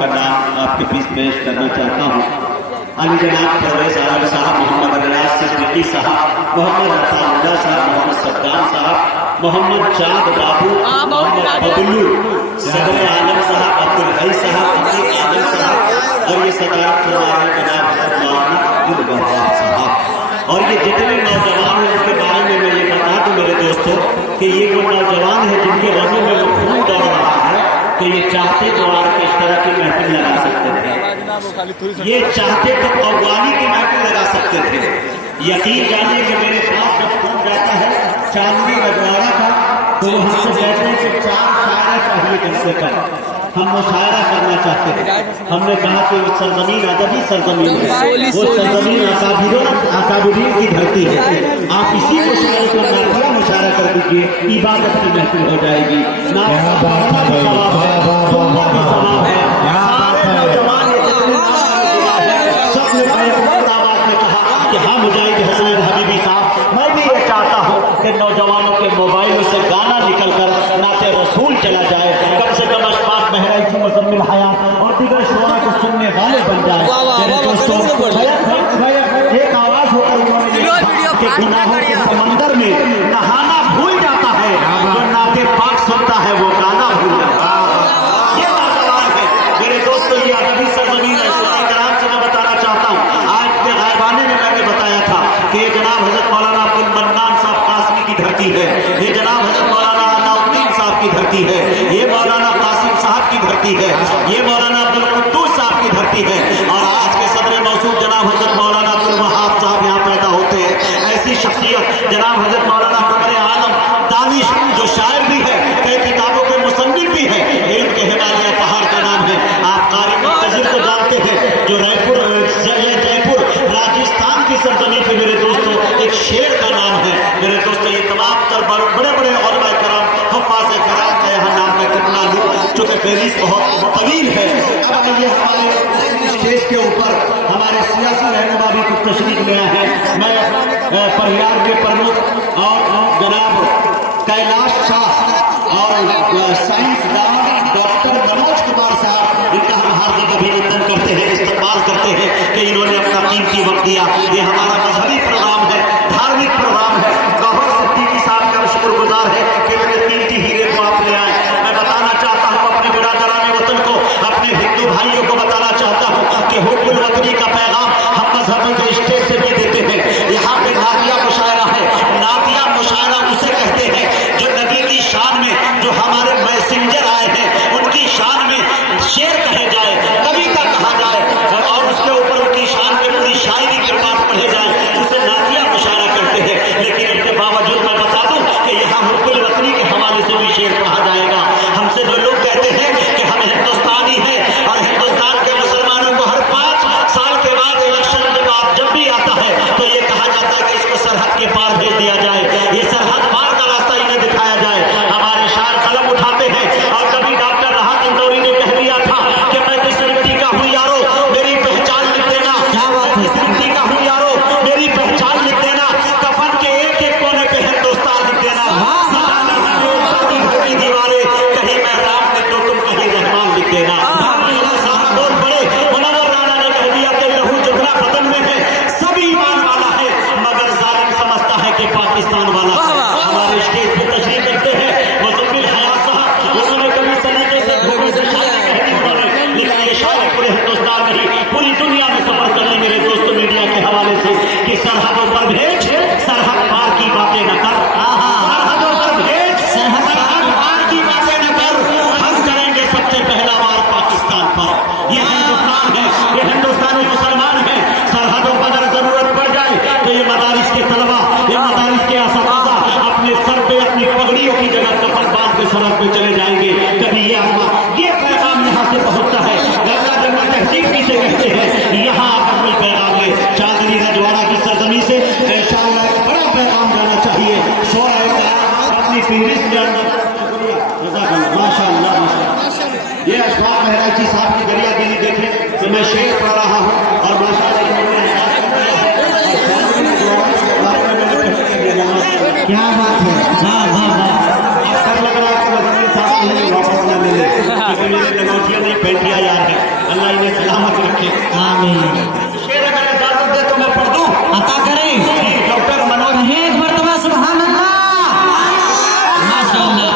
का नाम आपके बीच पेश करना चाहता हूँ। अली जनाब परवेज आलम साहब, मोहम्मद रियाज सिद्दीकी साहब, मोहम्मद अताउल्लाह साहब, मोहम्मद सद्दाम साहब, मोहम्मद चांद बाबू, मोहम्मद बबलू, सदर आलम साहब, अब्दुल हई साहब, अली आलम साहब, और ये सदारत फरमाने का नाम मौलाना अब्दुल वहाब साहब। और ये जितने नौजवान हैं उनके बारे में मैं ये बता दूं मेरे दोस्तों कि ये वो नौजवान है जिनके रगों में वो खून दौड़ रहा है कि ये चाहते तो ऑर्केस्ट्रा की महफिल लगा सकते थे, ये चाहते तो कव्वाली की महफिल लगा सकते थे। यकीन जानिए कि मेरे पास जब खून जाता है चांदनी रजवाड़ा का तो हमसे कहते हैं कि 4 शायरा चाहिए कम से कम, हम मुशायरा करना चाहते थे। हमने कहा कि वो सरजमीन अदबी सरजमीन है, वो सरजमीन अकाबिरीन की धरती है। आप इसी मुशायरे को नातिया मुशायरा कर दीजिए, इबादत की महफिल हो जाएगी। कि हाँ मुजाहिद हसन हबीबी साहब, मैं भी ये चाहता हूँ कि नौजवानों के मोबाइलों से गाना निकल कर नाते रसूल चला जाए, कम से कम अशफाक महराज की मुज़म्मिल हयात और दीगर शुरा को सुनने वाले बन जाए। एक आवाज होकर गुनाहों के समंदर में नहाना भूल जाता है, जो नाते पाक सुनता है वो गाना भूल जाता है। ये नौजवान है मेरे दोस्तों, ये अदबी सरजमीन है। शुरा कराम से मैं बताना चाहता हूँ, आज के गायबाने में मैंने बताया था कि ये जनाब हजरत मौलाना अब्दुल मन्नान साहब कासमी की धरती है, ये जनाब हजरत मौलाना अलाउद्दीन साहब की धरती है, ये मौलाना कासिम साहब की धरती है, ये मौलाना अब्दुल कुद्दूस साहब की धरती है। और आज के सदर मौसूद जनाब हजरत मौलाना अब्दुल वहाब साहब यहाँ पैदा होते हैं। ऐसी शख्सियत जनाब हजरत मौलाना कमर आलम दानिश जो शायर भी है, कई किताबों के मुसन्निफ भी है, इल्म के हिमालय पहाड़ का नाम है। आप कारी मुंतजिर को जानते हैं जो जयपुर राजस्थान की सरजमीन पे मेरे दोस्तों एक शेर का नाम है। मेरे दोस्तों ये तमाम तर बड़े बड़े उलमा कराम हफ़ाज़ कराम का यहाँ नाम मैं कितना लूँ, चूँकि फहरिस्त बहुत तवील है। अब आइए हमारे स्टेज के ऊपर हमारे सियासी रहनुमा भी कुछ तशरीफ ले आए हैं। मैं परिवार के प्रमुख और जनाब कैलाश शाह और साइंसदान डॉक्टर मनोज कुमार साहब, इनका हम हार्दिक अभिनंदन करते हैं, इस्तेमाल करते हैं कि इन्होंने अपना कीमती वक्त दिया। ये हमारा मजहबी प्रोग्राम है, धार्मिक प्रोग्राम है। गौहर सिद्दीकी साहब का शुक्रगुजार है कि मेरे कीमती हीरे को आप ले आए। मैं बताना चाहता हूँ अपने बिरादरान वतन को, अपने हिंदू भाइयों को बताना चाहता हूँ कि हुब्बुल वतनी का पैगाम हम मजहबी के स्टेज से भी देते हैं। यहाँ पे नातिया मुशायरा है, नातिया मुशायरा उसे कहते हैं जो नबी की शान में, जो हमारे मैसेंजर आए हैं उनकी शान में शेर कहे जाए, कविता कहा जाए और उसके ऊपर उनकी शान में पूरी शायरी के पास पढ़े जाए, उसे नातिया मुशायरा कहते हैं। लेकिन इसके बावजूद मैं बता दूं कि यहाँ हुब्बुल वतनी के हवाले से भी शेर कहा जाएगा। हमसे जो लोग कहते हैं कि हम हिंदुस्तानी हैं और हिंदुस्तान के मुसलमानों को हर 5 साल के बाद इलेक्शन के बाद जब भी आता है तो ये कहा जाता है कि इसको सरहद के पार भेज दिया जाए, ये सरहद पार का रास्ता इन्हें दिखाया जाए। हमारे शायर कलम उठाते हैं और कभी डॉक्टर राहत इंदौरी ने कह दिया था कि मैं किस मिट्टी का हूँ यारो मेरी पहचान लिख देना, किस मिट्टी का हूँ यारो मेरी पहचान लिख देना, कफन के एक एक कोने पे हिंदुस्तान लिख देना, दीवारें कहीं मैं राम लिख दो तुम कहीं रहमान लिख देना। बहुत बड़े मुनव्वर राणा ने कह दिया कि लहू जुगरा बदन में है, सभी ईमान वाला है मगर जालिम समझता है कि पाकिस्तान वाला है। हमारे स्टेज पे तशरीफ रखते हैं मुज़म्मिल हयात साहब, उन्होंने कभी सलीके से घोड़े से शायरी कहनी उन्होंने, लेकिन ये शायरी पूरे हिंदुस्तान में ही पूरी दुनिया में सफर करने मेरे दोस्तों मीडिया के हवाले से कि सरहदों पर भेज सरहद पार की बातें न कर, सरहदों पर भेज सरहद पार की बातें न कर, हम करेंगे सबसे पहला वार पाकिस्तान पर। ये हिंदुस्तान है, ये हिंदुस्तानी मुसलमान है। सरहदों पर अगर जरूरत पड़ जाए तो ये मदारिस के तलबा, ये मदारिस के असातिज़ा अपने सर पे अपनी पगड़ियों की जगह कफन बांध के सरहद पे चले जाएंगे। कभी ये पैगाम यहाँ से पहुँचता है, गंगा जमुना तहजीब किसे कहते हैं, यहाँ आकर कोई पैगाम ले चांदनी रजवाड़ा की सरजमी से इंशाअल्लाह एक बड़ा पैगाम जाना चाहिए। अपनी फहरिस्त के अंदर माशाअल्लाह ये अशफाक महराज साहब की दरिया गिरी देखें कि मैं शेर पढ़ रहा हूँ और माशाअल्लाह क्या बात है, वाह वाह वाह, लग रहा है साथ नहीं वापस ना ले ले, क्योंकि मेरे लंगोटियां नहीं पैंटिया यार है। अल्लाह इन्हें सलामत रखे। आमीन। शेर अगर इजाजत दे तो मैं पढ़ दूं। अता करें। डॉक्टर मनोज एक मर्तबा सुभान अल्लाह, माशाअल्लाह।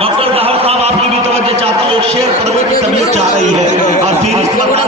डॉक्टर साहब आपकी भी तवज्जो चाहता हूँ, एक शेर पढ़ने की तबीयत चाह रही है और फिर इस वक्त